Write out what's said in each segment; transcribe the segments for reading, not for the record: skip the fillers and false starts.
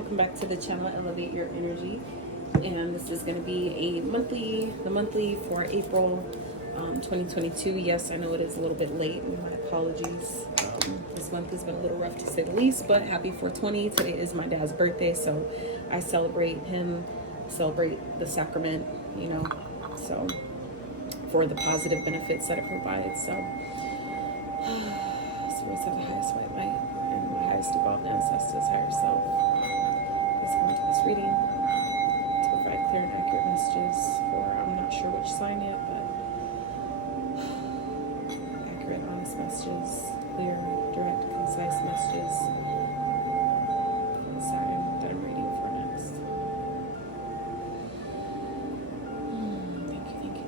welcome back to the channel, Elevate Your Energy. And this is going to be the monthly for April 2022. Yes, I know it is a little bit late. My apologies. This month has been a little rough to say the least, but happy 420. Today is my dad's birthday, so I celebrate him, celebrate the sacrament, you know, so for the positive benefits that it provides. So spirits have the highest white light and my highest evolved ancestors, higher self. Let's go into this reading to provide clear and accurate messages for, I'm not sure which sign yet, but accurate, honest messages, clear, direct, concise messages for the sign that I'm reading for next.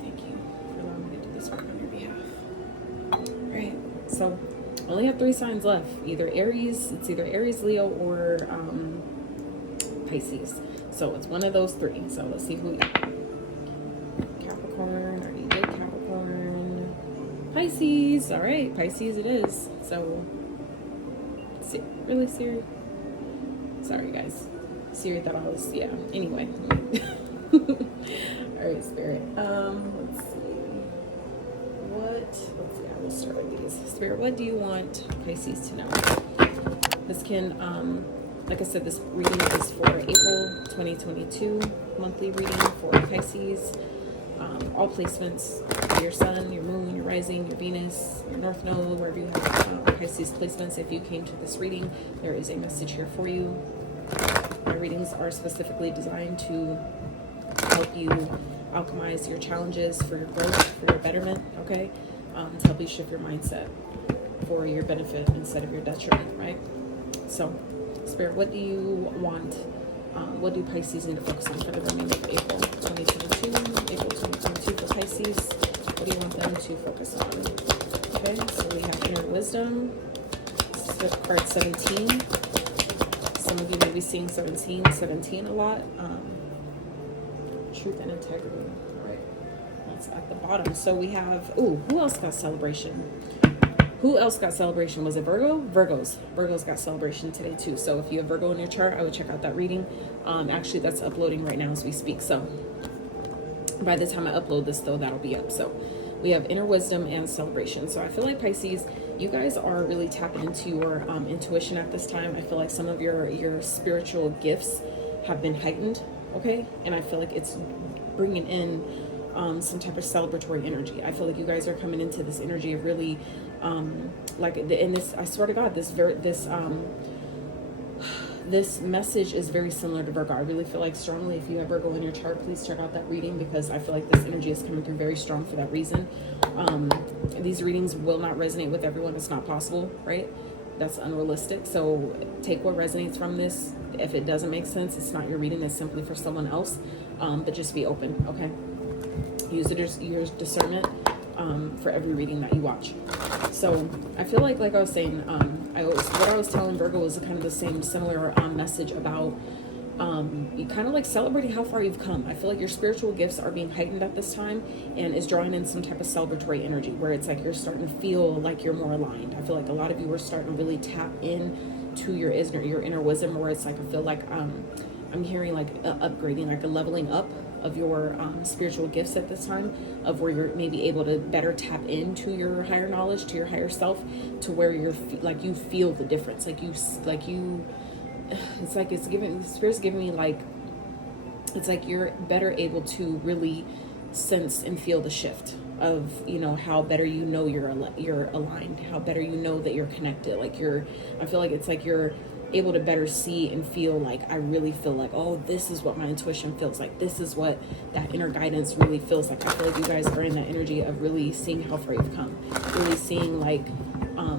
Thank you for allowing me to do this work on your behalf. Alright, so I only have 3 signs left. Either Aries, it's either Aries, Leo, or Pisces. So it's one of those 3. So let's see who we got. Capricorn, already did Capricorn. Pisces, alright, Pisces it is. So, really Siri? Sorry guys. Siri thought I was, yeah, anyway. Alright, Spirit. Let's see. We'll start with these. Spirit, what do you want Pisces to know? This can, like I said, this reading is for April 2022, monthly reading for Pisces. All placements, your sun, your moon, your rising, your Venus, your North Node, wherever you have Pisces placements. If you came to this reading, there is a message here for you. My readings are specifically designed to help you alchemize your challenges for your growth, for your betterment, okay? To help you shift your mindset for your benefit instead of your detriment, right? So, Spirit, what do you want? What do Pisces need to focus on for the remainder of April 2022? April 2022 for Pisces. What do you want them to focus on? Okay, so we have inner wisdom. This is card 17. Some of you may be seeing 17 a lot. Truth and integrity. At the bottom. So we have, who else got celebration? Who else got celebration? Was it Virgo? Virgo's got celebration today too. So if you have Virgo in your chart, I would check out that reading. Actually, that's uploading right now as we speak. So by the time I upload this, though, that'll be up. So we have inner wisdom and celebration. So I feel like Pisces, you guys are really tapping into your intuition at this time. I feel like some of your spiritual gifts have been heightened, okay? And I feel like it's bringing in some type of celebratory energy. I feel like you guys are coming into this energy of really, I swear to God, this message is very similar to Virgo. I really feel like strongly, if you have Virgo in your chart, please check out that reading, because I feel like this energy is coming through very strong for that reason. These readings will not resonate with everyone. It's not possible, right? That's unrealistic. So take what resonates from this. If it doesn't make sense, it's not your reading. It's simply for someone else. But just be open, okay? Use your discernment for every reading that you watch. So I feel like I was saying, what I was telling Virgo was kind of the same similar message about you kind of like celebrating how far you've come. I feel like your spiritual gifts are being heightened at this time and is drawing in some type of celebratory energy where it's like you're starting to feel like you're more aligned. I feel like a lot of you are starting to really tap in to your inner wisdom, where it's like I feel like I'm hearing like upgrading, like a leveling up of your spiritual gifts at this time, of where you're maybe able to better tap into your higher knowledge, to your higher self, to where you're like you feel the difference, it's like the Spirit's giving me like, it's like you're better able to really sense and feel the shift of, you know, how better you know you're aligned, how better you know that you're connected. Like I feel like it's like you're able to better see and feel like, I really feel like, oh, this is what my intuition feels like. This is what that inner guidance really feels like. I feel like you guys are in that energy of really seeing how far you've come, really seeing like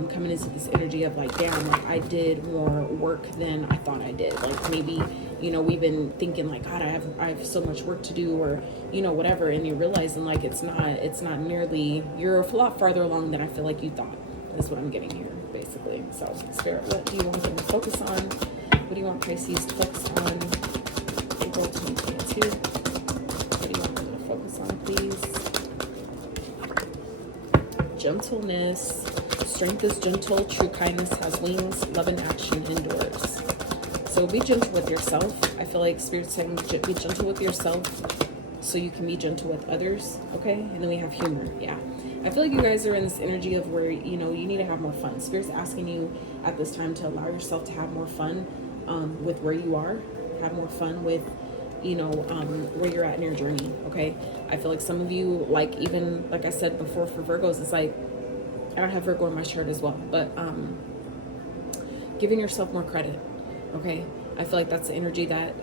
coming into this energy of like, damn, like I did more work than I thought I did. Like maybe, you know, we've been thinking like, God, I have so much work to do, or, you know, whatever. And you're realizing like, it's not nearly, you're a lot farther along than I feel like you thought. That's what I'm getting here, basically. So, Spirit, what do you want them to focus on? What do you want Pisces to focus on? April 2022. What do you want them to focus on, please? Gentleness. Strength is gentle. True kindness has wings. Love and action endures. So be gentle with yourself. I feel like Spirit's saying be gentle with yourself so you can be gentle with others, okay? And then we have humor, yeah. I feel like you guys are in this energy of where, you know, you need to have more fun. Spirit's asking you at this time to allow yourself to have more fun with where you are. Have more fun with, you know, where you're at in your journey, okay? I feel like some of you, like, even, like I said before for Virgos, it's like, I don't have Virgo in my chart as well, but giving yourself more credit, okay? I feel like that's the energy that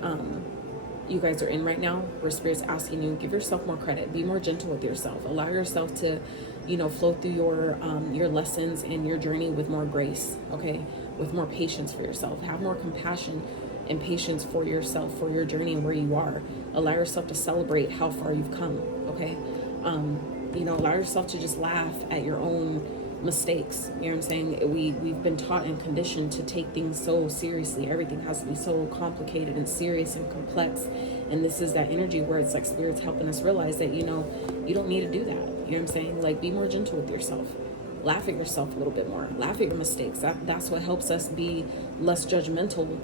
you guys are in right now, where Spirit's asking you, give yourself more credit, be more gentle with yourself, allow yourself to, you know, flow through your lessons and your journey with more grace, okay? With more patience for yourself, have more compassion and patience for yourself, for your journey and where you are. Allow yourself to celebrate how far you've come, okay? You know, allow yourself to just laugh at your own mistakes. You know what I'm saying? We've been taught and conditioned to take things so seriously. Everything has to be so complicated and serious and complex. And this is that energy where it's like Spirit's helping us realize that, you know, you don't need to do that. You know what I'm saying? Like, be more gentle with yourself. Laugh at yourself a little bit more. Laugh at your mistakes. That's what helps us be less judgmental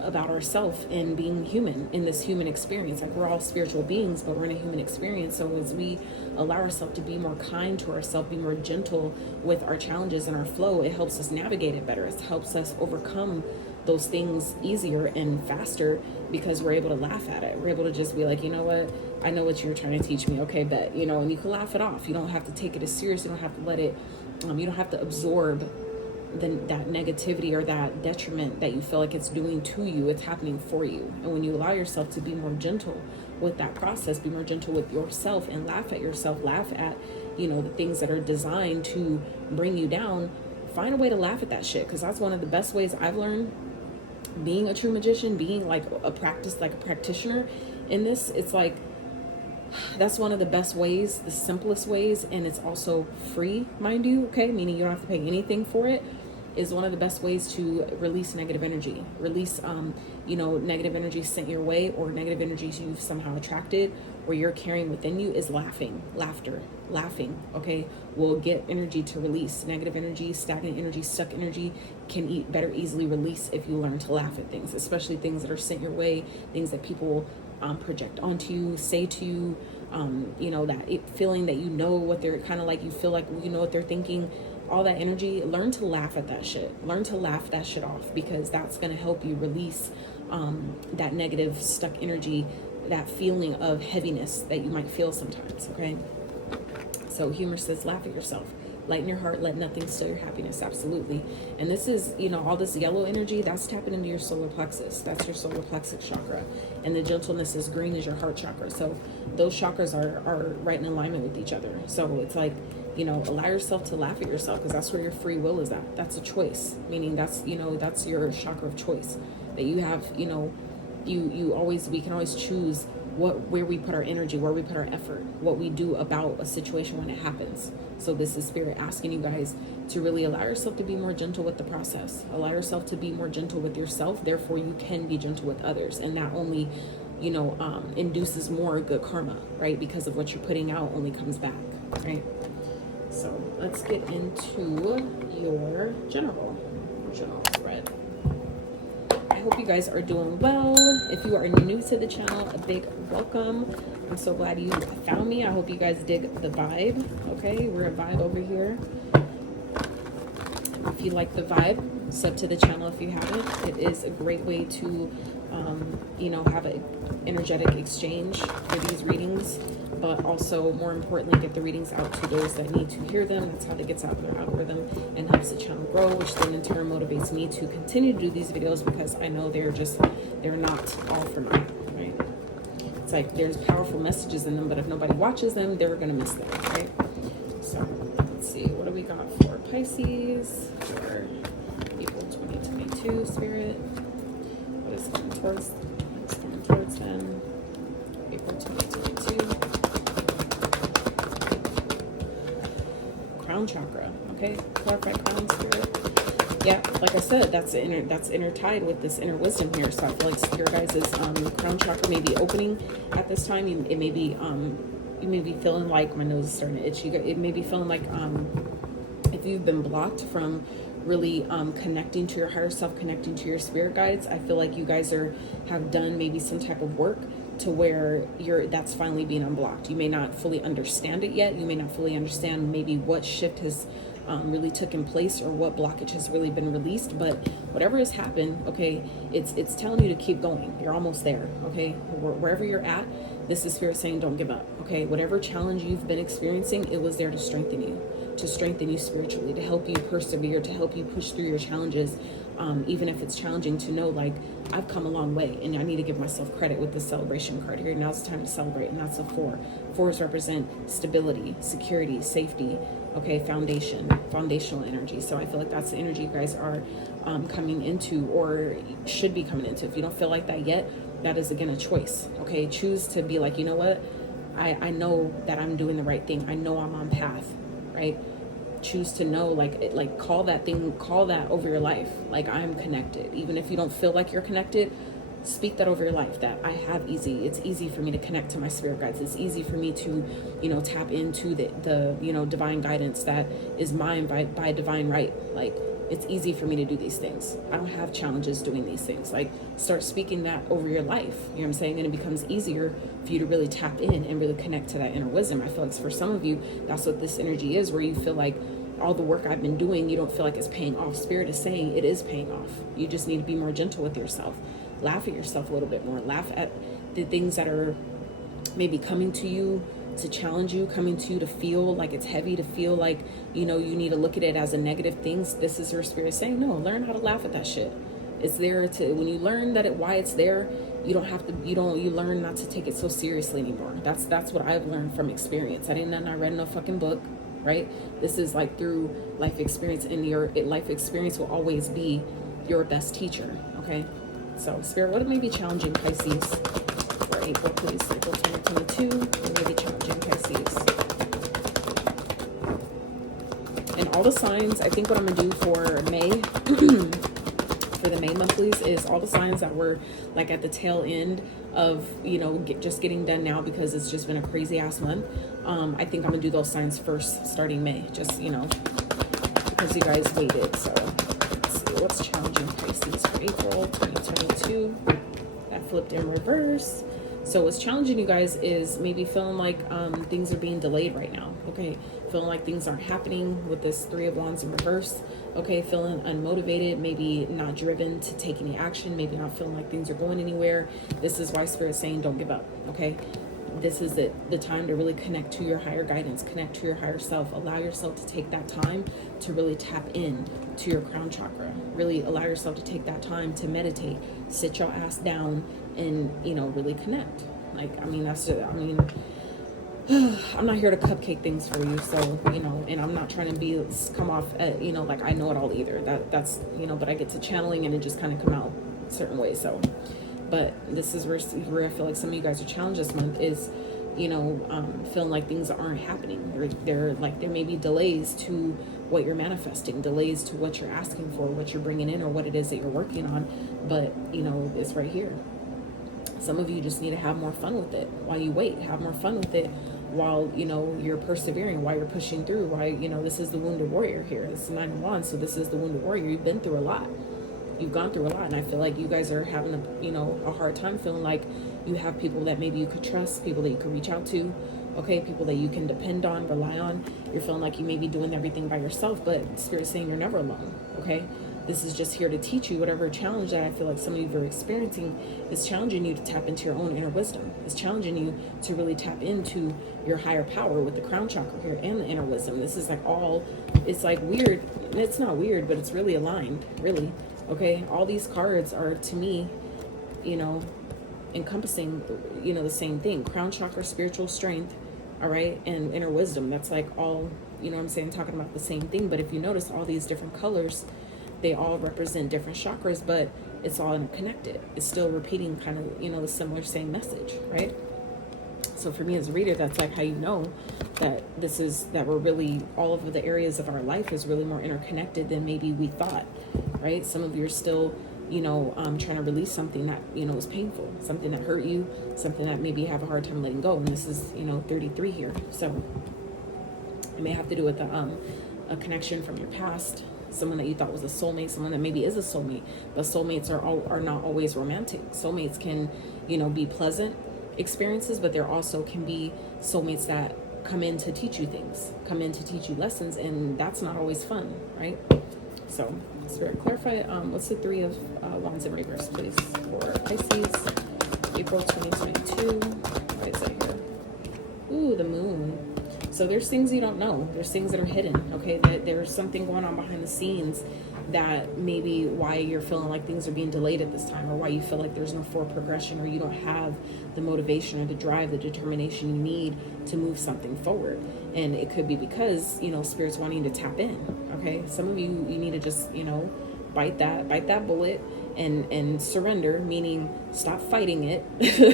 about ourselves and being human in this human experience. Like, we're all spiritual beings, but we're in a human experience. So as we allow ourselves to be more kind to ourselves, be more gentle with our challenges and our flow, it helps us navigate it better. It helps us overcome those things easier and faster because we're able to laugh at it. We're able to just be like, you know what, I know what you're trying to teach me, okay, bet, you know, and you can laugh it off. You don't have to take it as serious. You don't have to let it, you don't have to absorb that negativity or that detriment that you feel like it's doing to you. It's happening for you. And when you allow yourself to be more gentle with that process, be more gentle with yourself and laugh at yourself, laugh at, you know, the things that are designed to bring you down, find a way to laugh at that shit. Because that's one of the best ways I've learned being a true magician, being like a practitioner in this. It's like, that's one of the best ways, the simplest ways, and it's also free, mind you, okay? Meaning you don't have to pay anything for it. Is one of the best ways to release negative energy. Release, you know, negative energy sent your way or negative energy you've somehow attracted or you're carrying within you is laughing, okay? Will get energy to release. Negative energy, stagnant energy, stuck energy can better easily release if you learn to laugh at things, especially things that are sent your way, things that people project onto you, say to you, you know, that feeling that you know what they're kind of like, you feel like you know what they're thinking. All that energy, learn to laugh at that shit. Learn to laugh that shit off, because that's going to help you release that negative stuck energy, that feeling of heaviness that you might feel sometimes, okay? So humor says laugh at yourself. Lighten your heart, let nothing steal your happiness. Absolutely. And this is, you know, all this yellow energy, that's tapping into your solar plexus. That's your solar plexus chakra. And the gentleness is green is your heart chakra. So those chakras are right in alignment with each other. So it's like, you know, allow yourself to laugh at yourself, because that's where your free will is at. That's a choice, meaning that's, you know, that's your chakra of choice that you have. You know, we can always choose where we put our energy, where we put our effort, what we do about a situation when it happens. So this is Spirit asking you guys to really allow yourself to be more gentle with the process. Allow yourself to be more gentle with yourself. Therefore, you can be gentle with others, and that only, you know, induces more good karma, right? Because of what you're putting out only comes back, right? So let's get into your general spread. I hope you guys are doing well. If you are new to the channel, a big welcome. I'm so glad you found me. I hope you guys dig the vibe. Okay, we're a vibe over here. If you like the vibe, sub to the channel if you haven't. It is a great way to, you know, have an energetic exchange for these readings, but also more importantly, get the readings out to those that need to hear them. That's how it gets out in their algorithm and helps the channel grow, which then in turn motivates me to continue to do these videos, because I know they're not all for me, right? It's like there's powerful messages in them, but if nobody watches them, they're gonna miss them, right? So let's see, what do we got for Pisces for April 2022, Spirit? What is coming towards them? April 2022. Crown chakra, okay? Clarify crown, Spirit. Yeah, like I said, that's intertied with this inner wisdom here. So I feel like your guys' crown chakra may be opening at this time. It may be you may be feeling like, my nose is starting to itch. It may be feeling like if you've been blocked from really connecting to your higher self, connecting to your spirit guides. I feel like you guys have done maybe some type of work to where that's finally being unblocked. You may not fully understand it yet. You may not fully understand maybe what shift has really taken place or what blockage has really been released, but whatever has happened, okay, it's telling you to keep going. You're almost there, okay? Wherever you're at, this is Spirit saying don't give up, okay? Whatever challenge you've been experiencing, it was there to strengthen you spiritually, to help you persevere, to help you push through your challenges, even if it's challenging, to know like I've come a long way and I need to give myself credit with the celebration card here. Now's the time to celebrate, and that's a 4. 4s represent stability, security, safety, okay, foundational energy. So I feel like that's the energy you guys are coming into, or should be coming into. If you don't feel like that yet, that is again a choice, okay? Choose to be like, you know what, I know that I'm doing the right thing. I know I'm on path, right? Choose to know, like call that over your life. Like, I'm connected. Even if you don't feel like you're connected, speak that over your life, that it's easy for me to connect to my spirit guides. It's easy for me to, tap into the divine guidance that is mine by divine right. Like, it's easy for me to do these things. I don't have challenges doing these things. Like, start speaking that over your life. You know what I'm saying? And it becomes easier for you to really tap in and really connect to that inner wisdom. I feel like for some of you, that's what this energy is, where you feel like all the work I've been doing, you don't feel like it's paying off. Spirit is saying it is paying off. You just need to be more gentle with yourself. Laugh at yourself a little bit more. Laugh at the things that are maybe coming to you to challenge you, coming to you to feel like it's heavy, to feel like, you need to look at it as a negative things. This is your spirit saying, no, learn how to laugh at that shit. It's there to, when you learn why it's there, you don't have to, you learn not to take it so seriously anymore. That's what I've learned from experience. I read no fucking book, right? This is like through life experience, and your life experience will always be your best teacher, okay? So, Spirit, what may be challenging Pisces for April, please? April 2022, what may be challenging Pisces? And all the signs, I think what I'm going to do for May, for the May monthlies, is all the signs that were like at the tail end of, just getting done now, because it's just been a crazy ass month. I think I'm going to do those signs first, starting May, just, because you guys waited. So, let's see, what's challenging Pisces for April 2022? That flipped in reverse. So what's challenging you guys is maybe feeling like things are being delayed right now, okay? Feeling like things aren't happening with this 3 of Wands in reverse, okay? Feeling unmotivated, maybe not driven to take any action, maybe not feeling like things are going anywhere. This is why Spirit's saying don't give up, okay? This is the time to really connect to your higher guidance, connect to your higher self. Allow yourself to take that time to really tap in to your crown chakra. Really allow yourself to take that time to meditate, sit your ass down, and really connect. Like, I'm not here to cupcake things for you, so and I'm not trying to come off like I know it all either. That's but I get to channeling and it just kind of come out certain ways. So, but this is where I feel like some of you guys are challenged this month is feeling like things aren't happening. There may be delays to what you're manifesting, delays to what you're asking for, what you're bringing in, or what it is that you're working on, but it's right here. Some of you just need to have more fun with it while you wait. Have more fun with it while you're persevering, while you're pushing through. Why this is the wounded warrior here. It's the 9 of Wands, so this is the wounded warrior. You've been through a lot. You've gone through a lot, and I feel like you guys are having a hard time feeling like you have people that maybe you could trust, people that you could reach out to, okay, people that you can depend on, rely on. You're feeling like you may be doing everything by yourself, but Spirit's saying you're never alone, okay? This is just here to teach you whatever challenge that I feel like some of you are experiencing is challenging you to tap into your own inner wisdom. It's challenging you to really tap into your higher power with the crown chakra here and the inner wisdom. This is it's like weird. It's not weird, but it's really aligned, really. Okay, all these cards are, to me, encompassing, the same thing. Crown chakra, spiritual strength, all right, and inner wisdom. That's like all, talking about the same thing. But if you notice all these different colors, they all represent different chakras, but it's all connected. It's still repeating kind of, the similar same message, right? So for me as a reader, that's like how you know that that we're really, all of the areas of our life is really more interconnected than maybe we thought, right? Some of you are still, trying to release something that, was painful, something that hurt you, something that maybe you have a hard time letting go. And this is, 33 here. So it may have to do with a connection from your past, someone that you thought was a soulmate, someone that maybe is a soulmate. But soulmates are not always romantic. Soulmates can, you know, be pleasant experiences, but there also can be soulmates that come in to teach you things, come in to teach you lessons, and that's not always fun, right? So, Spirit, clarify, what's the Three of Wands in reverse, please, for Pisces, April 2022. What is that here? Ooh, the Moon. So there's things you don't know. There's things that are hidden, okay? That there's something going on behind the scenes that maybe why you're feeling like things are being delayed at this time, or why you feel like there's no forward progression, or you don't have the motivation or the drive, the determination you need to move something forward. And it could be because, you know, Spirit's wanting to tap in, okay? Some of you need to just, you know, bite that bullet and surrender, meaning stop fighting it,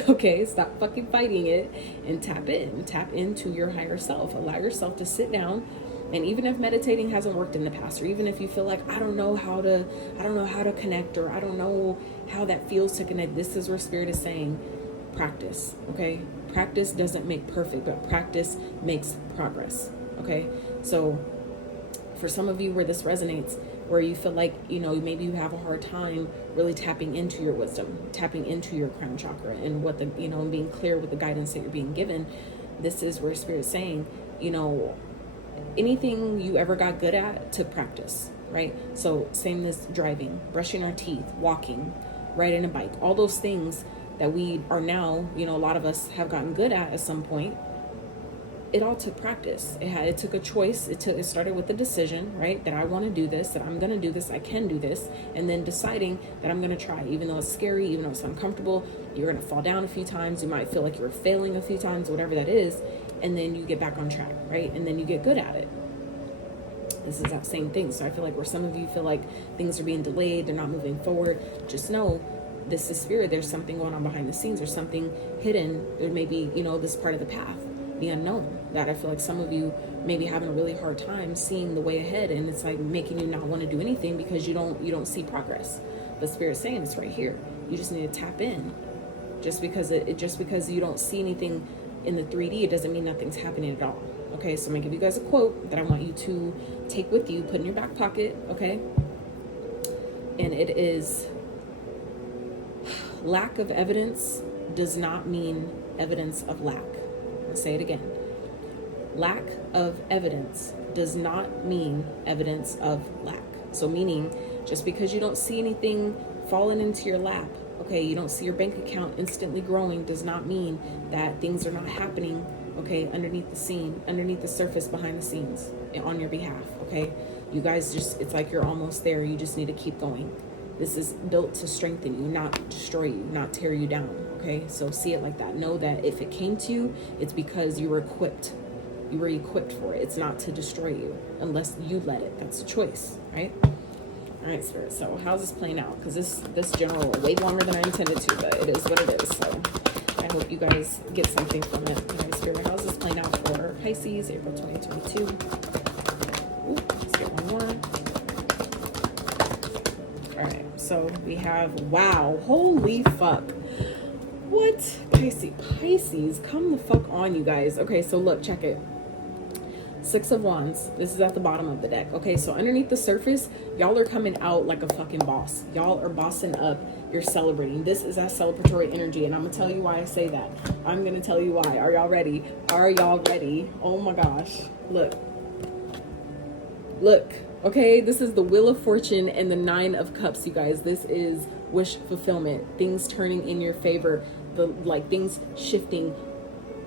okay? Stop fucking fighting it and tap into your higher self. Allow yourself to sit down. And even if meditating hasn't worked in the past, or even if you feel like, I don't know how to connect, or I don't know how that feels to connect, this is where Spirit is saying, practice, okay? Practice doesn't make perfect, but practice makes progress, okay? So for some of you where this resonates, where you feel like, you know, maybe you have a hard time really tapping into your wisdom, tapping into your crown chakra, and what the, you know, and being clear with the guidance that you're being given, this is where Spirit's saying, you know, anything you ever got good at, to practice, right? So same as driving, brushing our teeth, walking, riding a bike, all those things that we are now, you know, a lot of us have gotten good at some point. It all took practice. It took a choice. It started with a decision, right? That I want to do this, that I'm going to do this, I can do this. And then deciding that I'm going to try, even though it's scary, even though it's uncomfortable, you're going to fall down a few times. You might feel like you're failing a few times, whatever that is. And then you get back on track, right? And then you get good at it. This is that same thing. So I feel like where some of you feel like things are being delayed, they're not moving forward, just know this is Spirit. There's something going on behind the scenes. There's something hidden. There may be, you know, this part of the path, the unknown, that I feel like some of you may be having a really hard time seeing the way ahead, and it's like making you not want to do anything because you don't see progress. But Spirit's saying it's right here. You just need to tap in. Just because you don't see anything in the 3D, it doesn't mean nothing's happening at all. Okay, so I'm gonna give you guys a quote that I want you to take with you, put in your back pocket, okay? And it is, lack of evidence does not mean evidence of lack. I'll say it again. Lack of evidence does not mean evidence of lack. So meaning, just because you don't see anything falling into your lap, okay, you don't see your bank account instantly growing, does not mean that things are not happening, okay, underneath the scene, underneath the surface, behind the scenes, on your behalf, okay? You guys just, it's like you're almost there. You just need to keep going. This is built to strengthen you, not destroy you, not tear you down, okay? So see it like that. Know that if it came to you, it's because you were equipped. You were equipped for it. It's not to destroy you unless you let it. That's a choice, right? All right, Spirit. So how's this playing out? Because this general way longer than I intended to, but it is what it is. So I hope you guys get something from it. All right, Spirit. How's this playing out for Pisces, April 2022? Ooh, let's get one more. All right. So we have, wow, holy fuck. What? Pisces, come the fuck on, you guys. Okay, so look, check it. 6 of Wands. This is at the bottom of the deck. Okay, so underneath the surface, y'all are coming out like a fucking boss. Y'all are bossing up. You're celebrating. This is that celebratory energy, and I'm gonna tell you why I say that. I'm gonna tell you why. Are y'all ready? Are y'all ready? Oh my gosh. Look. Look. Okay, this is the Wheel of Fortune and the 9 of Cups, you guys. This is wish fulfillment. Things turning in your favor. Things shifting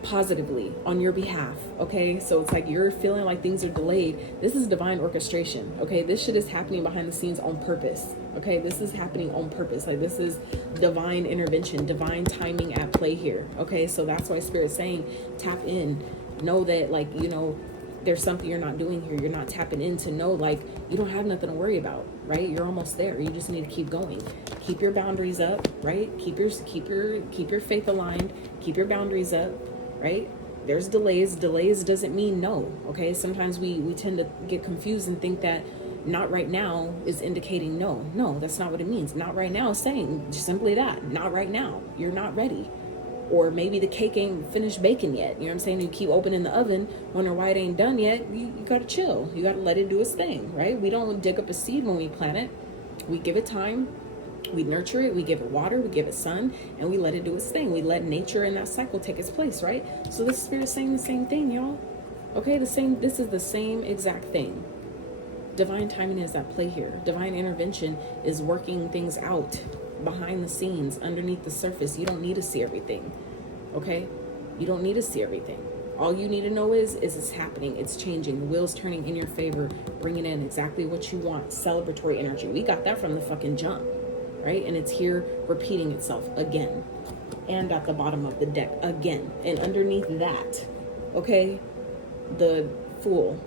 positively on your behalf, okay? So it's like you're feeling like things are delayed. This is divine orchestration, okay? This shit is happening behind the scenes on purpose, okay? This is happening on purpose. Like, this is divine intervention, divine timing at play here, okay? So that's why Spirit's saying tap in. Know that, like, you know, there's something you're not doing here. You're not tapping in to know, like, you don't have nothing to worry about, right? You're almost there. You just need to keep going. Keep your boundaries up, right? Keep your faith aligned. Keep your boundaries up, right? There's delays. Delays doesn't mean no, okay? Sometimes we tend to get confused and think that not right now is indicating no. No, that's not what it means. Not right now is saying just simply that. Not right now. You're not ready. Or maybe the cake ain't finished baking yet. You know what I'm saying? You keep opening the oven, wonder why it ain't done yet. You gotta chill. You gotta let it do its thing, right? We don't dig up a seed when we plant it. We give it time. We nurture it. We give it water. We give it sun. And we let it do its thing. We let nature and that cycle take its place, right? So this spirit is saying the same thing, y'all. Okay, this is the same exact thing. Divine timing is at play here. Divine intervention is working things out behind the scenes, underneath the surface. You don't need to see everything, okay? You don't need to see everything. All you need to know is it's happening. It's changing. The wheel's turning in your favor, bringing in exactly what you want. Celebratory energy. We got that from the fucking jump, right? And it's here repeating itself again. And at the bottom of the deck again. And underneath that, okay, the Fool.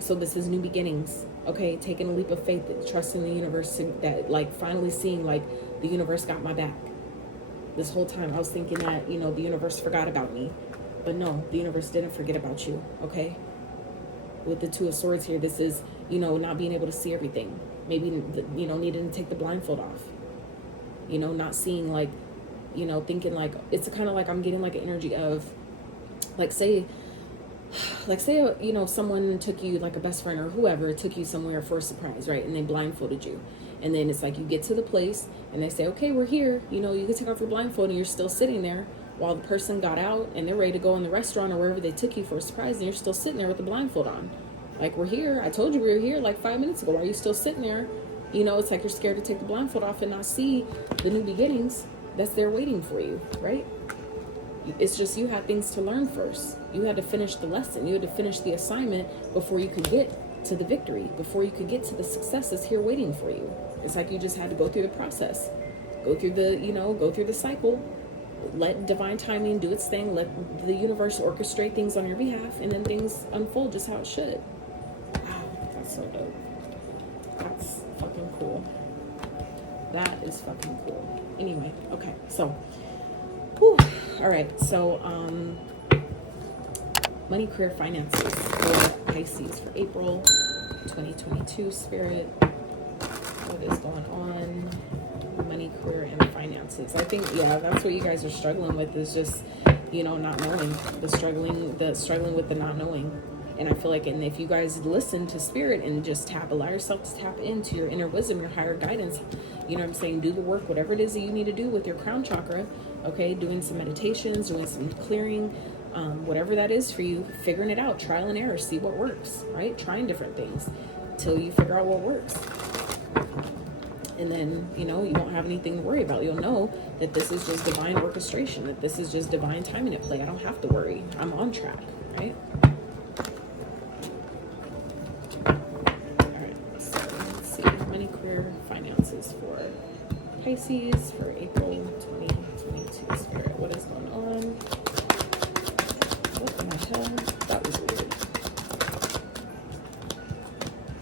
So this is new beginnings. Okay, taking a leap of faith, trusting the universe, that like finally seeing like the universe got my back. This whole time I was thinking that, you know, the universe forgot about me. But no, the universe didn't forget about you, okay? With the Two of Swords here, this is, you know, not being able to see everything. Maybe, you know, needing to take the blindfold off. You know, not seeing like, you know, thinking like, it's kind of like I'm getting like an energy of, like say, you know, someone took you, like a best friend or whoever, took you somewhere for a surprise, right? And they blindfolded you. And then it's like you get to the place and they say, okay, we're here. You know, you can take off your blindfold and you're still sitting there while the person got out and they're ready to go in the restaurant or wherever they took you for a surprise. And you're still sitting there with the blindfold on. Like, we're here. I told you we were here like 5 minutes ago. Why are you still sitting there? You know, it's like you're scared to take the blindfold off and not see the new beginnings that's there waiting for you, right? It's just you had things to learn first. You had to finish the lesson. You had to finish the assignment before you could get to the victory, before you could get to the success that's here waiting for you. It's like you just had to go through the process, go through the, you know, go through the cycle, let divine timing do its thing, let the universe orchestrate things on your behalf, and then things unfold just how it should. Wow, that's so dope. That's fucking cool. That is fucking cool. Anyway, okay, so whew. All right, so money, career, finances for Pisces for April 2022. Spirit, what is going on? Money, career, and finances. I think, yeah, that's what you guys are struggling with, is just, you know, not knowing, struggling with the not knowing. And I feel like, and if you guys listen to spirit and just allow yourself to tap into your inner wisdom, your higher guidance, you know what I'm saying, do the work, whatever it is that you need to do with your crown chakra, okay, doing some meditations, doing some clearing, whatever that is for you, figuring it out, trial and error, see what works, right? Trying different things till you figure out what works. And then, you know, you won't have anything to worry about. You'll know that this is just divine orchestration, that this is just divine timing at play. I don't have to worry. I'm on track, right? Finances for Pisces for April 2022. Spirit, what is going on? What the hell? That was weird.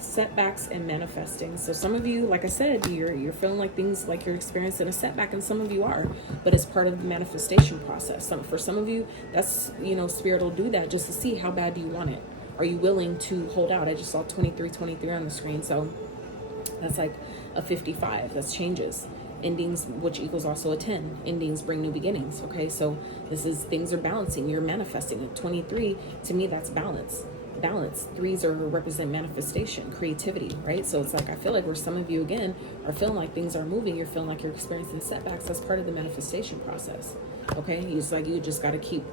Setbacks and manifesting. So some of you, like I said, you're feeling like things, like you're experiencing a setback, and some of you are, but it's part of the manifestation process. For some of you, that's, you know, spirit will do that just to see how bad do you want it. Are you willing to hold out? I just saw 23 on the screen, so that's like a 55. That's changes. Endings, which equals also a 10. Endings bring new beginnings. Okay, so this is, things are balancing. You're manifesting it. 23, to me, that's balance. Balance. Threes represent manifestation, creativity, right? So it's like, I feel like where some of you, again, are feeling like things are moving, you're feeling like you're experiencing setbacks. That's part of the manifestation process. Okay, it's like you just got to keep,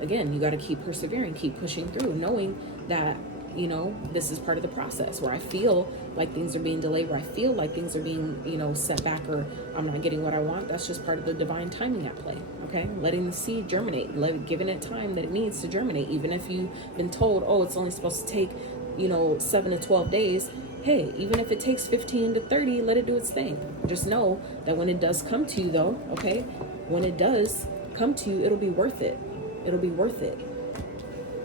again, you got to keep persevering, keep pushing through, knowing that, you know, this is part of the process. Where I feel like things are being delayed, where I feel like things are being, you know, set back, or I'm not getting what I want, that's just part of the divine timing at play. Okay, letting the seed germinate, giving it time that it needs to germinate. Even if you've been told, oh, it's only supposed to take, you know, 7 to 12 days. Hey, even if it takes 15 to 30, let it do its thing. Just know that when it does come to you, though, okay, when it does come to you, it'll be worth it. It'll be worth it.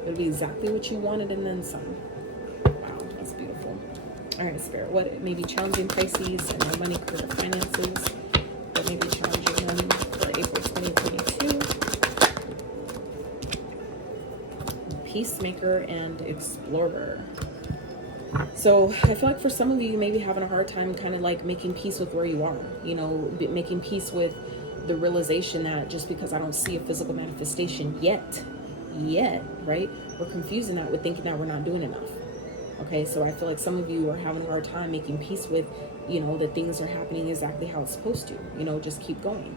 It'll be exactly what you wanted, and then some. Wow, that's beautiful. All right, Spirit, what may be challenging Pisces and their money, career, finances? What may be challenging them for April 2022? Peacemaker and Explorer. So I feel like for some of you, you may be having a hard time kind of like making peace with where you are, you know, making peace with the realization that just because I don't see a physical manifestation yet, right? We're confusing that with thinking that we're not doing enough. Okay, so I feel like some of you are having a hard time making peace with, you know, that things are happening exactly how it's supposed to. You know, just keep going.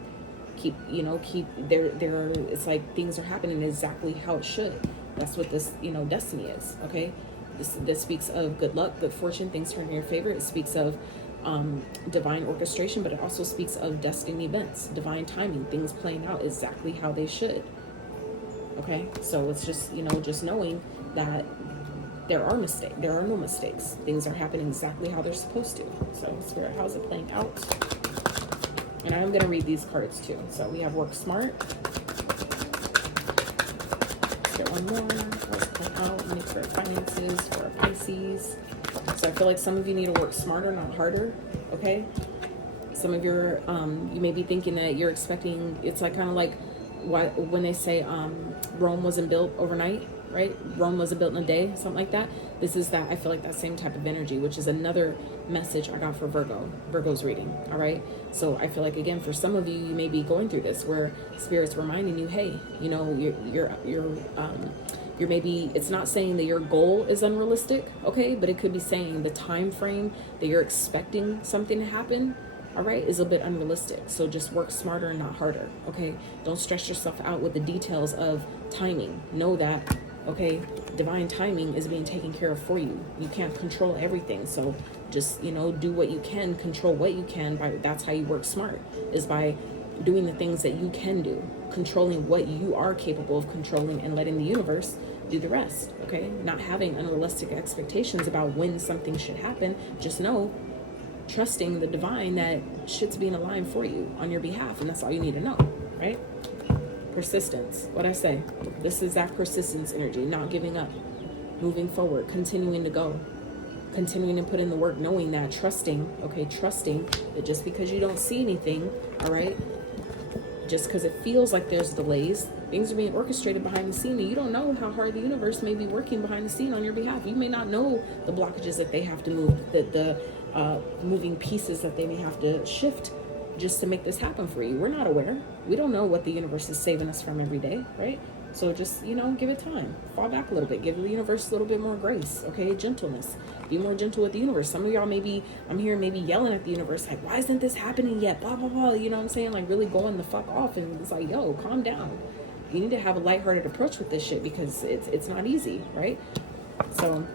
Keep it's like things are happening exactly how it should. That's what this, you know, destiny is. Okay, this speaks of good luck, good fortune, things turning in your favor. It speaks of divine orchestration, but it also speaks of destiny events, divine timing, things playing out exactly how they should. Okay, so it's just, you know, just knowing that there are no mistakes. Things are happening exactly how they're supposed to. So Spirit, how's it playing out? And I'm going to read these cards too. So we have work smart. Let's get one more. How's it playing out? Money for finances for Pisces. So I feel like some of you need to work smarter, not harder. Okay. Some of your, you may be thinking that you're expecting, it's like kind of like when they say Rome wasn't built overnight. Right? Rome wasn't built in a day, something like that. This is that, I feel like that same type of energy, which is another message I got for Virgo's reading. All right. So I feel like, again, for some of you, you may be going through this where Spirit's reminding you, hey, you know, you're maybe, it's not saying that your goal is unrealistic. Okay. But it could be saying the time frame that you're expecting something to happen, all right, is a bit unrealistic. So just work smarter and not harder. Okay. Don't stress yourself out with the details of timing. Know that, okay, divine timing is being taken care of for you. You can't control everything. So just, you know, do what you can, control what you can. That's how you work smart, is by doing the things that you can do, controlling what you are capable of controlling, and letting the universe do the rest. Okay. Not having unrealistic expectations about when something should happen. Just know, trusting the divine, that shit's being aligned for you on your behalf. And that's all you need to know, right? Persistence. What I say, this is that persistence energy, not giving up, moving forward, continuing to go, continuing to put in the work, knowing that, trusting that just because you don't see anything, all right, just because it feels like there's delays, things are being orchestrated behind the scene, and you don't know how hard the universe may be working behind the scene on your behalf. You may not know the blockages that they have to move, the moving pieces that they may have to shift just to make this happen for you. We're not aware. We don't know what the universe is saving us from every day, right? So just, you know, give it time. Fall back a little bit. Give the universe a little bit more grace, okay? Gentleness. Be more gentle with the universe. Some of y'all maybe, I'm hearing maybe yelling at the universe, like, why isn't this happening yet? Blah, blah, blah. You know what I'm saying? Like really going the fuck off. And it's like, yo, calm down. You need to have a lighthearted approach with this shit, because it's not easy, right? So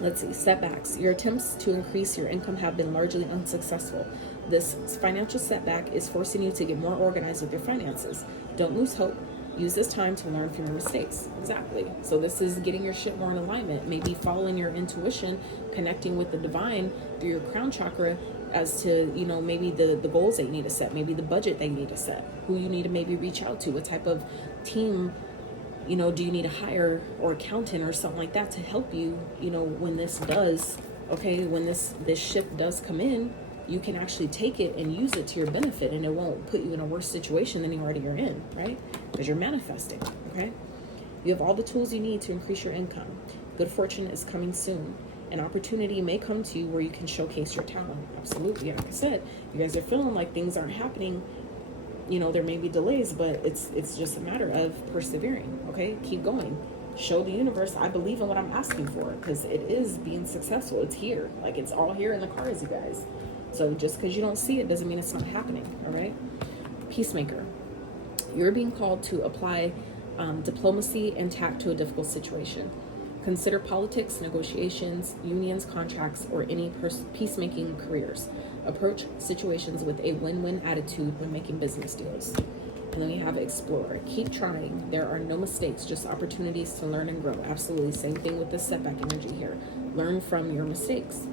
let's see, setbacks. Your attempts to increase your income have been largely unsuccessful. This financial setback is forcing you to get more organized with your finances. Don't lose hope. Use this time to learn from your mistakes. Exactly. So this is getting your shit more in alignment. Maybe following your intuition, connecting with the divine through your crown chakra as to, you know, maybe the goals that you need to set, maybe the budget that you need to set, who you need to maybe reach out to, what type of team, you know, do you need to hire, or accountant or something like that to help you, you know, when this does, okay, when this shift does come in, you can actually take it and use it to your benefit, and it won't put you in a worse situation than you already are in, right? Because you're manifesting, okay? You have all the tools you need to increase your income. Good fortune is coming soon. An opportunity may come to you where you can showcase your talent. Absolutely. Like I said, you guys are feeling like things aren't happening. You know, there may be delays, but it's just a matter of persevering, okay? Keep going. Show the universe I believe in what I'm asking for, because it is being successful. It's here. Like, it's all here in the cards, you guys. So just because you don't see it doesn't mean it's not happening, all right? Peacemaker. You're being called to apply diplomacy and tact to a difficult situation. Consider politics, negotiations, unions, contracts, or any peacemaking careers. Approach situations with a win-win attitude when making business deals. And then you have Explorer. Keep trying. There are no mistakes, just opportunities to learn and grow. Absolutely. Same thing with this setback energy here. Learn from your mistakes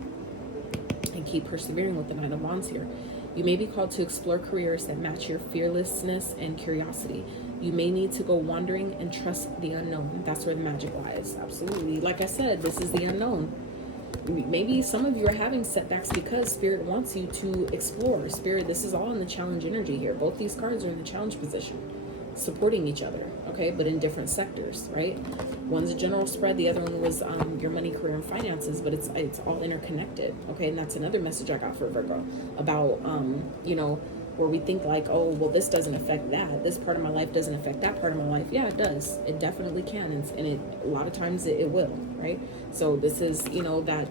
and keep persevering with the Knight of Wands here. You may be called to explore careers that match your fearlessness and curiosity. You may need to go wandering and trust the unknown. That's where the magic lies. Absolutely. Like I said, this is the unknown. Maybe some of you are having setbacks because Spirit wants you to explore. Spirit, this is all in the challenge energy here. Both these cards are in the challenge position, supporting each other, okay, but in different sectors, right? One's a general spread, the other one was your money, career, and finances, but it's all interconnected, okay? And that's another message I got for Virgo about, you know, where we think like, oh, well, this doesn't affect that. This part of my life doesn't affect that part of my life. Yeah, it does. It definitely can. And a lot of times it will, right? So this is, you know, that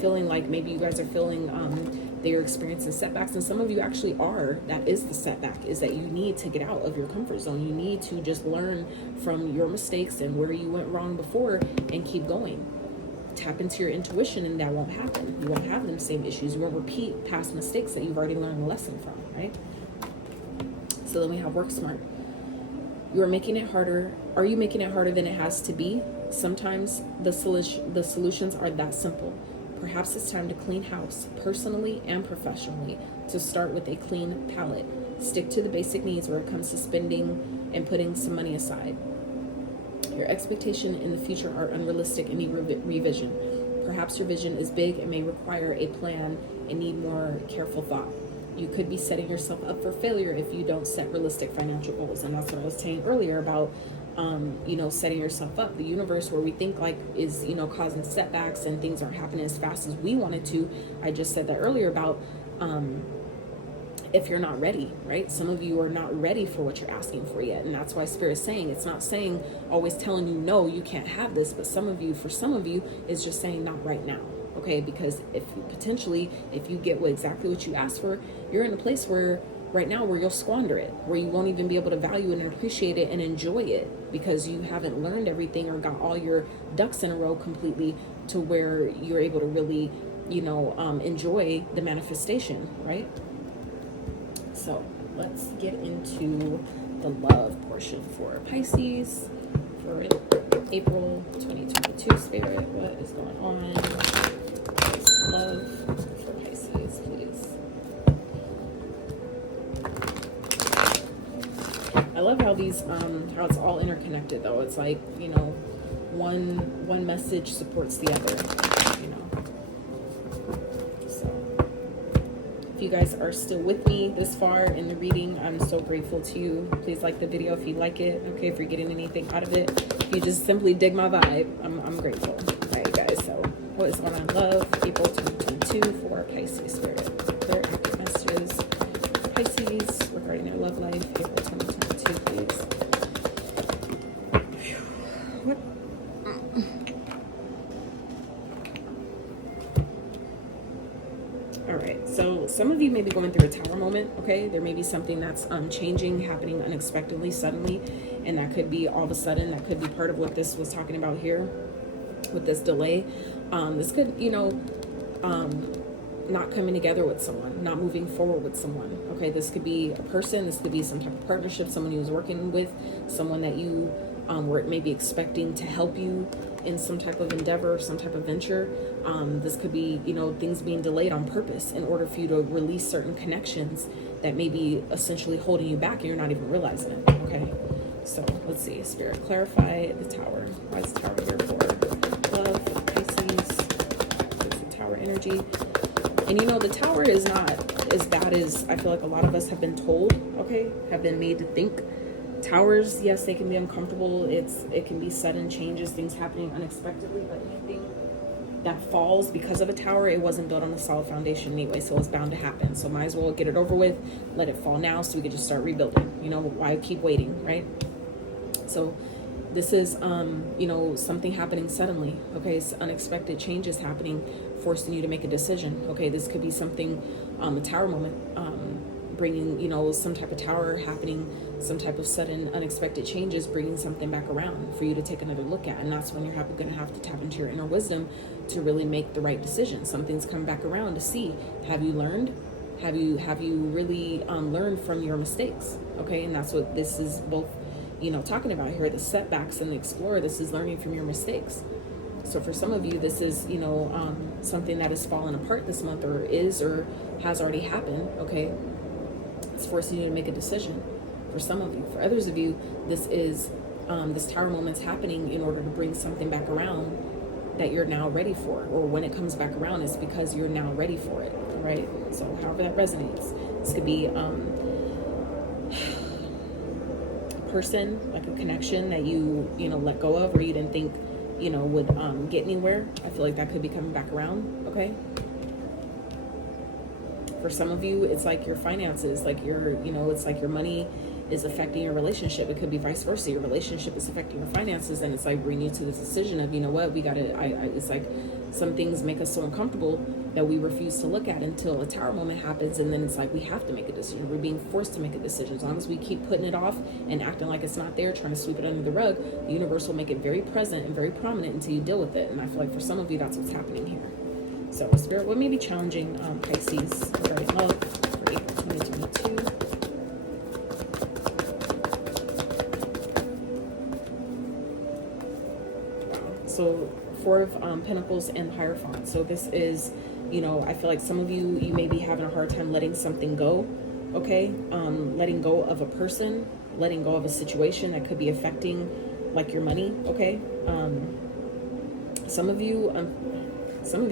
feeling like maybe you guys are feeling that you're experiencing setbacks. And some of you actually are. That is the setback, is that you need to get out of your comfort zone. You need to just learn from your mistakes and where you went wrong before and keep going. Tap into your intuition and that won't happen. You won't have them same issues. You won't repeat past mistakes that you've already learned a lesson from, right? So then we have work smart. You're making it harder. Are you making it harder than it has to be? Sometimes the solutions are that simple. Perhaps it's time to clean house, personally and professionally, to start with a clean palette. Stick to the basic needs where it comes to spending and putting some money aside. Your expectations in the future are unrealistic and need revision. Perhaps your vision is big and may require a plan and need more careful thought. You could be setting yourself up for failure if you don't set realistic financial goals. And that's what I was saying earlier about, you know, setting yourself up. The universe, where we think like is, you know, causing setbacks and things aren't happening as fast as we wanted to. I just said that earlier about, if you're not ready, right? Some of you are not ready for what you're asking for yet. And that's why Spirit is saying, it's not saying, always telling you, no, you can't have this. But for some of you, is just saying not right now. Okay, because if you get exactly what you asked for, you're in a place where right now where you'll squander it, where you won't even be able to value it and appreciate it and enjoy it, because you haven't learned everything or got all your ducks in a row completely to where you're able to really, you know, enjoy the manifestation, right? So let's get into the love portion for Pisces for April 2022. Spirit, what is going on? Love for Pisces, please. I love how these how it's all interconnected though. It's like, you know, one message supports the other, you know. So if you guys are still with me this far in the reading, I'm so grateful to you. Please like the video if you like it. Okay, if you're getting anything out of it. If you just simply dig my vibe, I'm grateful. All right, guys, so what is going on? Love, April 2022 for Pisces Spirit. Clear accurate messages. Pisces regarding their love life, April 2022, please. What? All right, so some of you may be going through a tower moment, okay? There may be something that's changing, happening unexpectedly, suddenly, and that could be all of a sudden. That could be part of what this was talking about here with this delay. This could, you know, not coming together with someone, not moving forward with someone, okay? This could be a person, this could be some type of partnership, someone you was working with, someone that you were maybe expecting to help you in some type of endeavor, some type of venture. This could be, you know, things being delayed on purpose in order for you to release certain connections that may be essentially holding you back and you're not even realizing it, okay? So let's see, Spirit, clarify the tower. Why is the tower here for? Love, Pisces, it's the tower energy. And you know, the tower is not as bad as I feel like a lot of us have been told, okay, have been made to think. Towers, yes, they can be uncomfortable. It can be sudden changes, things happening unexpectedly, but anything that falls because of a tower, it wasn't built on a solid foundation anyway, so it's bound to happen. So might as well get it over with, let it fall now so we can just start rebuilding. You know, why keep waiting, right? So this is, you know, something happening suddenly, okay? It's unexpected changes happening, forcing you to make a decision, okay? This could be something, a tower moment, bringing, you know, some type of tower happening, some type of sudden unexpected changes, bringing something back around for you to take another look at. And that's when you're going to have to tap into your inner wisdom to really make the right decision. Something's come back around to see, have you learned? Have you really learned from your mistakes? Okay, and that's what this is both, you know, talking about here, the setbacks and the explorer. This is learning from your mistakes. So for some of you, this is, you know, something that has fallen apart this month, or has already happened, okay? It's forcing you to make a decision. For some of you, for others of you, this is this tower moment's happening in order to bring something back around that you're now ready for, or when it comes back around, it's because you're now ready for it. All right, so however that resonates, this could be a person, like a connection that you know, let go of, or you didn't think, you know, would get anywhere. I feel like that could be coming back around. Okay, For some of you, it's like your finances, like it's like your money is affecting your relationship. It could be vice versa. Your relationship is affecting your finances, and it's like bringing you to this decision of, you know what, we gotta, it's like some things make us so uncomfortable that we refuse to look at until a tower moment happens, and then it's like we have to make a decision. We're being forced to make a decision. As long as we keep putting it off and acting like it's not there, trying to sweep it under the rug, the universe will make it very present and very prominent until you deal with it. And I feel like for some of you, that's what's happening here. So Spirit, what may be challenging Pisces regarding love for April 2022? So 4 of Pentacles and Hierophant. So this is, I feel like some of you may be having a hard time letting something go, okay? Letting go of a person, letting go of a situation that could be affecting like your money, okay? Some of you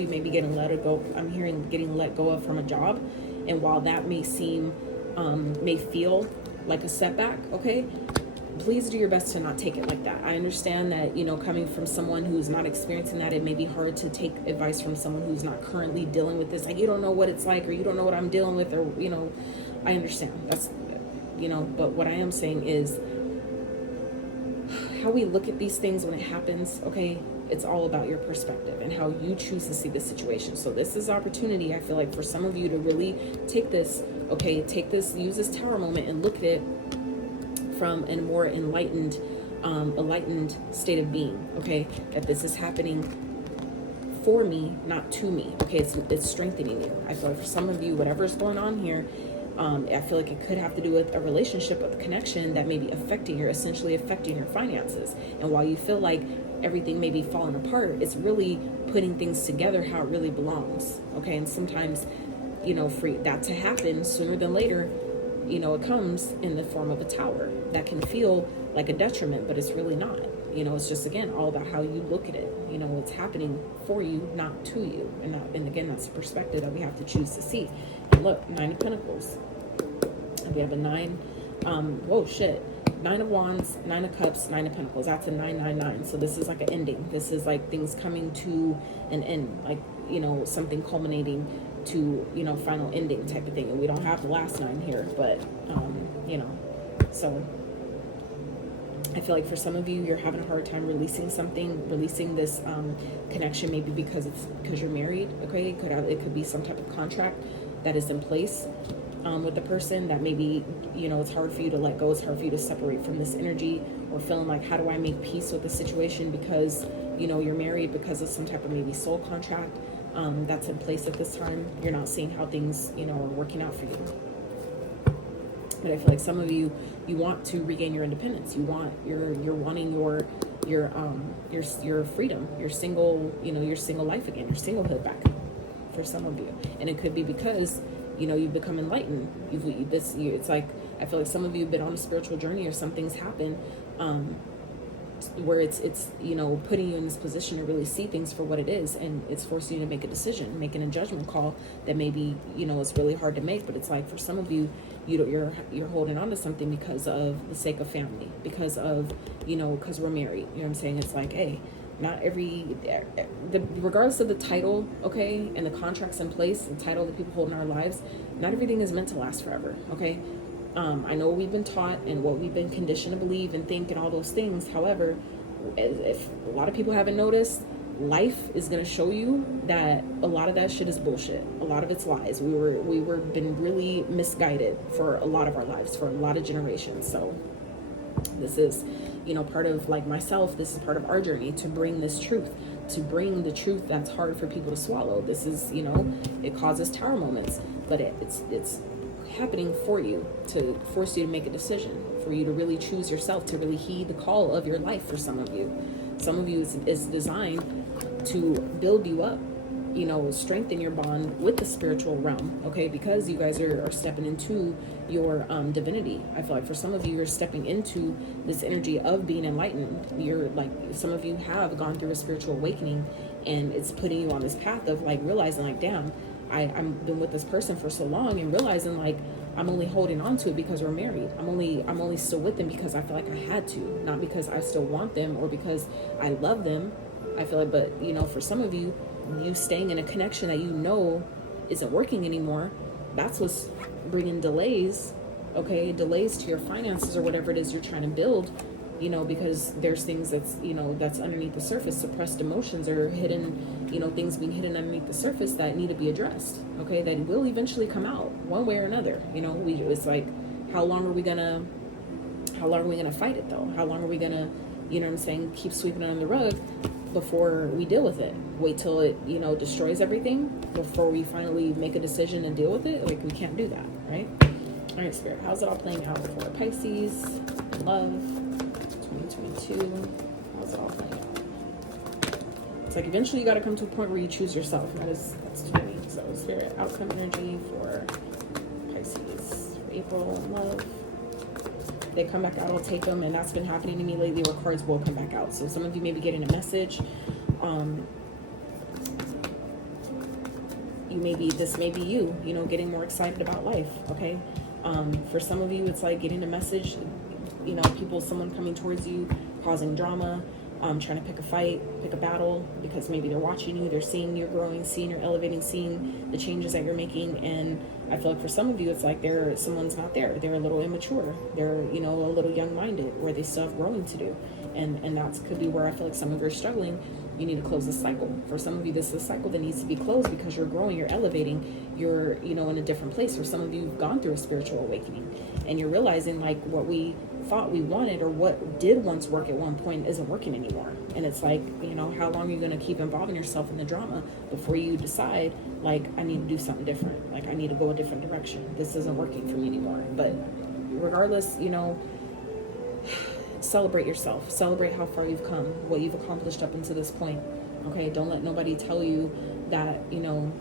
may be getting let go. I'm hearing getting let go of from a job. And while that may feel like a setback, okay? Please do your best to not take it like that. I understand that, coming from someone who's not experiencing that, it may be hard to take advice from someone who's not currently dealing with this. Like, you don't know what it's like, or you don't know what I'm dealing with, or, I understand. That's, but what I am saying is how we look at these things when it happens, okay? It's all about your perspective and how you choose to see the situation. So this is opportunity, I feel like, for some of you to really take this, okay? Use this tower moment and look at it from a more enlightened state of being, okay? That this is happening for me, not to me, okay? It's strengthening you. I feel like for some of you, whatever's going on here, I feel like it could have to do with a relationship, with a connection that may be essentially affecting your finances. And while you feel like everything may be falling apart, it's really putting things together how it really belongs, okay? And sometimes, for that to happen sooner than later, it comes in the form of a tower that can feel like a detriment, but it's really not. It's just, again, all about how you look at it. It's happening for you, not to you. And again, that's the perspective that we have to choose to see. And look, 9 of Pentacles. And we have a 9, 9 of Wands, 9 of Cups, 9 of Pentacles. That's a 999. So this is like an ending. This is like things coming to an end, like, something culminating to, final ending type of thing. And we don't have the last 9 here, but, so I feel like for some of you, you're having a hard time releasing this connection, maybe because you're married, okay? It could be some type of contract that is in place with the person that maybe, it's hard for you to let go. It's hard for you to separate from this energy, or feeling like, how do I make peace with the situation because, you're married, because of some type of maybe soul contract that's in place at this time. You're not seeing how things, are working out for you. But I feel like some of you want to regain your independence. You're wanting your freedom, your single life again, your singlehood back for some of you. And it could be because, you've become enlightened. It's like, I feel like some of you have been on a spiritual journey, or something's happened where it's putting you in this position to really see things for what it is, and it's forcing you to make a decision, making a judgment call that maybe it's really hard to make. But it's like, for some of you, you're holding on to something because of the sake of family, because of because we're married. You know what I'm saying? It's like, hey, not regardless of the title, okay, and the contracts in place, the title that people hold in our lives, not everything is meant to last forever, okay? I know we've been taught and what we've been conditioned to believe and think and all those things. However, if a lot of people haven't noticed, life is going to show you that a lot of that shit is bullshit. A lot of it's lies. We were been really misguided for a lot of our lives, for a lot of generations. So this is, part of, like myself, this is part of our journey to bring this truth, to bring the truth that's hard for people to swallow. This is, it causes tower moments, but it's happening for you, to force you to make a decision, for you to really choose yourself, to really heed the call of your life. For some of you is designed to build you up, strengthen your bond with the spiritual realm, okay? Because you guys are stepping into your divinity. I feel like for some of you, you're stepping into this energy of being enlightened. You're like, some of you have gone through a spiritual awakening, and it's putting you on this path of like realizing like, damn, I've been with this person for so long, and realizing like I'm only holding on to it because we're married. I'm only still with them because I feel like I had to, not because I still want them or because I love them. I feel like, but for some of you, you staying in a connection that isn't working anymore, that's what's bringing delays, okay? Delays to your finances or whatever it is you're trying to build, you know, because there's things that's, you know, that's underneath the surface, suppressed emotions or hidden, you know, things being hidden underneath the surface that need to be addressed, okay? That will eventually come out one way or another, you know. It's like, how long are we gonna fight it though? How long are we gonna, you know what I'm saying, keep sweeping it under the rug before we deal with it? Wait till it, you know, destroys everything before we finally make a decision and deal with it? Like, we can't do that, right? All right, Spirit, how's it all playing out for Pisces, love, 2022? How's it all playing out? It's like eventually you got to come to a point where you choose yourself. That's to me. So, Spirit, outcome energy for Pisces, for April, love. They come back out, I'll take them, and that's been happening to me lately where cards will come back out. So some of you may be getting a message. This may be you, you know, getting more excited about life, okay? For some of you, it's like getting a message, you know, someone coming towards you, causing drama, trying to pick a fight, pick a battle, because maybe they're watching you, they're seeing you're growing, seeing you're elevating, seeing the changes that you're making. And I feel like for some of you, it's like someone's not there. They're a little immature. They're, you know, a little young-minded, where they still have growing to do. And that could be where I feel like some of you are struggling. You need to close the cycle. For some of you, this is a cycle that needs to be closed because you're growing, you're elevating, you're, you know, in a different place. For some of you, you've gone through a spiritual awakening and you're realizing like what we thought we wanted or what did once work at one point isn't working anymore. And it's like, you know, how long are you going to keep involving yourself in the drama before you decide, like, I need to do something different. Like, I need to go a different direction. This isn't working for me anymore. But regardless, you know, celebrate yourself. Celebrate how far you've come, what you've accomplished up until this point. Okay, don't let nobody tell you that, you know,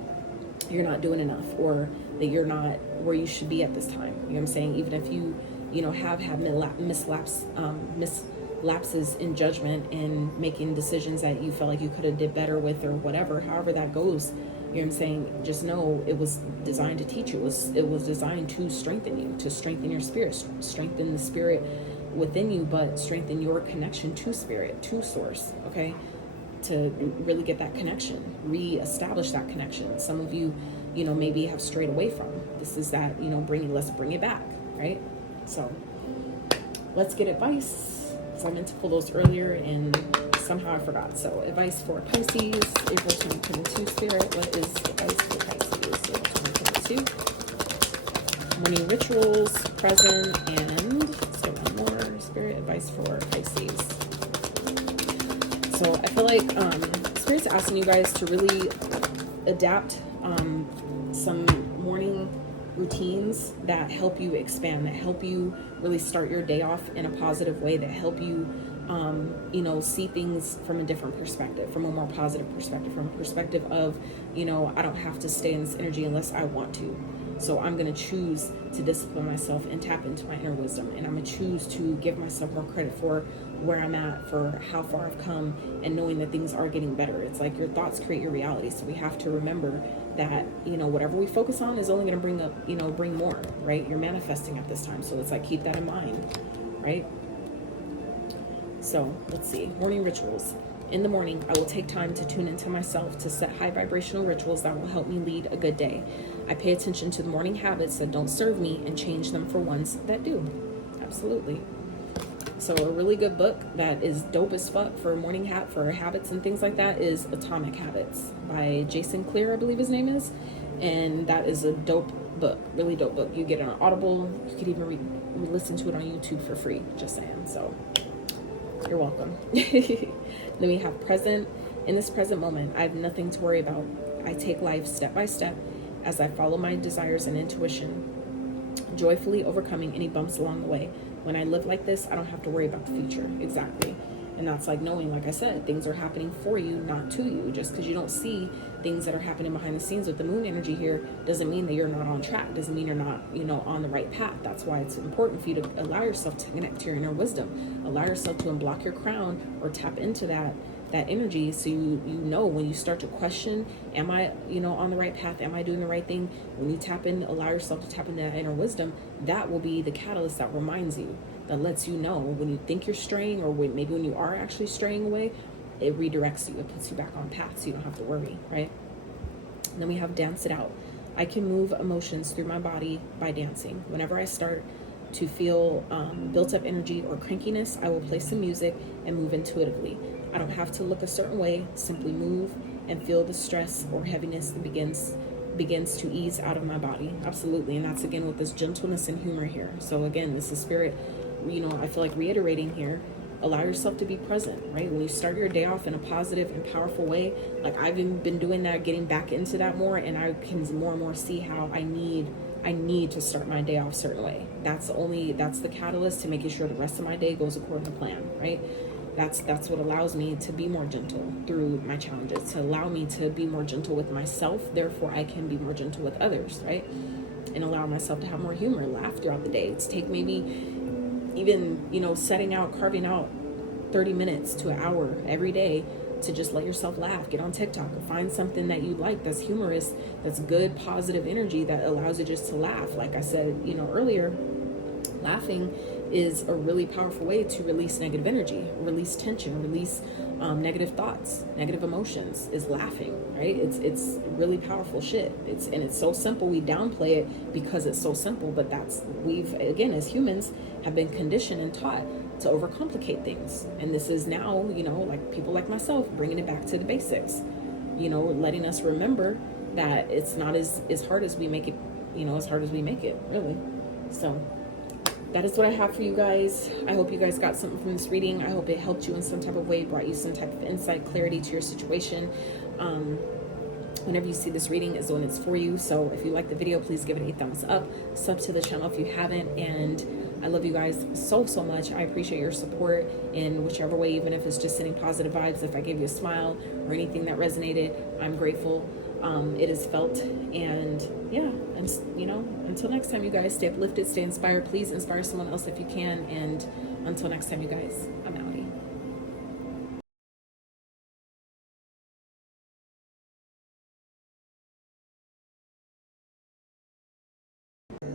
you're not doing enough or that you're not where you should be at this time. You know what I'm saying? Even if you know, have had mislapses in judgment and making decisions that you felt like you could have did better with or whatever, however that goes, you know what I'm saying? Just know it was designed to teach you. It was designed to strengthen you, to strengthen your spirit, strengthen the spirit within you, but strengthen your connection to spirit, to source, okay? To really get that connection, re-establish that connection. Some of you, you know, maybe have strayed away from. This is that, you know, let's bring it back, right? So let's get advice. So I meant to pull those earlier and somehow I forgot. So advice for Pisces, April 2022, Spirit. What is advice for Pisces, April 2022? Morning rituals, present, and let's get one more. Spirit, advice for Pisces. So I feel like Spirit's asking you guys to really adapt some morning routines that help you expand, that help you really start your day off in a positive way, that help you, you know, see things from a different perspective, from a more positive perspective, from a perspective of, you know, I don't have to stay in this energy unless I want to. So I'm going to choose to discipline myself and tap into my inner wisdom. And I'm going to choose to give myself more credit for where I'm at, for how far I've come, and knowing that things are getting better. It's like your thoughts create your reality. So we have to remember that, you know, whatever we focus on is only going to bring up, you know, bring more, right? You're manifesting at this time. So it's like, keep that in mind, right? So let's see. Morning rituals. In the morning, I will take time to tune into myself, to set high vibrational rituals that will help me lead a good day. I pay attention to the morning habits that don't serve me and change them for ones that do. Absolutely. So a really good book that is dope as fuck for for habits and things like that is Atomic Habits by Jason Clear, I believe his name is. And that is a dope book, really dope book. You get it on Audible. You could even listen to it on YouTube for free, just saying. So you're welcome. Then we have present. In this present moment, I have nothing to worry about. I take life step by step as I follow my desires and intuition, joyfully overcoming any bumps along the way. When I live like this, I don't have to worry about the future. Exactly. And that's like knowing, like I said, things are happening for you, not to you. Just because you don't see things that are happening behind the scenes with the moon energy here doesn't mean that you're not on track, doesn't mean you're not, you know, on the right path. That's why it's important for you to allow yourself to connect to your inner wisdom, allow yourself to unblock your crown or tap into that energy, so you know when you start to question, am I, you know, on the right path, am I doing the right thing? When you tap in, allow yourself to tap into that inner wisdom, that will be the catalyst that reminds you, that lets you know when you think you're straying, or maybe when you are actually straying away, it redirects you, it puts you back on path, so you don't have to worry, right? And then we have dance it out. I can move emotions through my body by dancing. Whenever I start to feel built up energy or crankiness, I will play some music and move intuitively. I don't have to look a certain way, simply move and feel the stress or heaviness that begins to ease out of my body. Absolutely. And that's again with this gentleness and humor here. So again, this is spirit, you know, I feel like reiterating here, allow yourself to be present, right? When you start your day off in a positive and powerful way, like I've been doing that, getting back into that more, and I can more and more see how I need to start my day off a certain way. That's the catalyst to making sure the rest of my day goes according to plan, right? That's what allows me to be more gentle through my challenges, to allow me to be more gentle with myself, therefore I can be more gentle with others, right? And allow myself to have more humor, laugh throughout the day. It's take maybe even, you know, carving out 30 minutes to an hour every day to just let yourself laugh, get on TikTok or find something that you like that's humorous, that's good, positive energy that allows you just to laugh. Like I said, you know, earlier, laughing is a really powerful way to release negative energy, release tension, release negative thoughts, negative emotions, is laughing, right? It's really powerful shit. It's so simple. We downplay it because it's so simple, but we've, again, as humans, have been conditioned and taught to overcomplicate things. And this is now, you know, like people like myself, bringing it back to the basics, you know, letting us remember that it's not as hard as we make it, you know, as hard as we make it, really. So that is what I have for you guys. I hope you guys got something from this reading. I hope it helped you in some type of way, brought you some type of insight, clarity to your situation. Whenever you see this reading is when it's for you. So if you like the video, please give it a thumbs up. Sub to the channel if you haven't. And I love you guys so much. I appreciate your support in whichever way, even if it's just sending positive vibes. If I gave you a smile or anything that resonated, I'm grateful. It is felt. And yeah, and you know, until next time, you guys, stay uplifted, stay inspired. Please inspire someone else if you can. And until next time, you guys, I'm out.